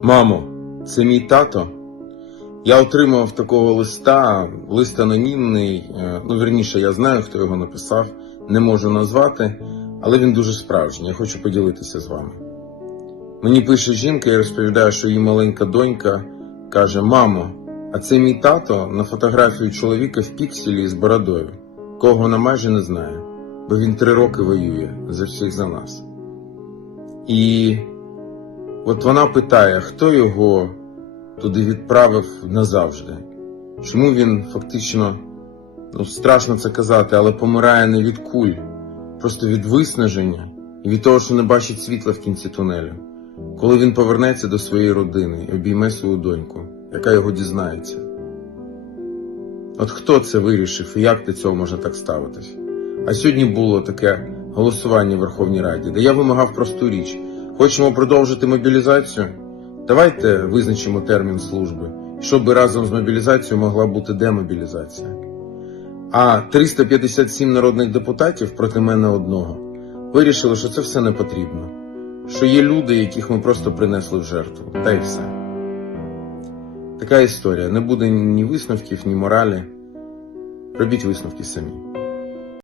Мамо, це мій тато. Я отримав такого листа, лист анонімний. е, Ну, вірніше, я знаю, хто його написав, не можу назвати, але він дуже справжній. Я хочу поділитися з вами. Мені пише жінка і розповідає, що її маленька донька каже: Мамо, а це мій тато на фотографію чоловіка в пікселі з бородою, кого вона майже не знає, бо він три роки воює за всіх за нас. І От вона питає, хто його туди відправив назавжди? Чому він фактично, ну страшно це казати, але помирає не від куль, просто від виснаження і від того, що не бачить світла в кінці тунелю, коли він повернеться до своєї родини і обійме свою доньку, яка його дізнається. От хто це вирішив і як до цього може так ставитись? А сьогодні було таке голосування в Верховній Раді, де я вимагав просту річ. Хочемо продовжити мобілізацію? Давайте визначимо термін служби, щоб разом з мобілізацією могла бути демобілізація. А 357 народних депутатів проти мене одного вирішили, що це все не потрібно, що є люди, яких ми просто принесли в жертву, та й все. Така історія. Не буде ні висновків, ні моралі. Робіть висновки самі.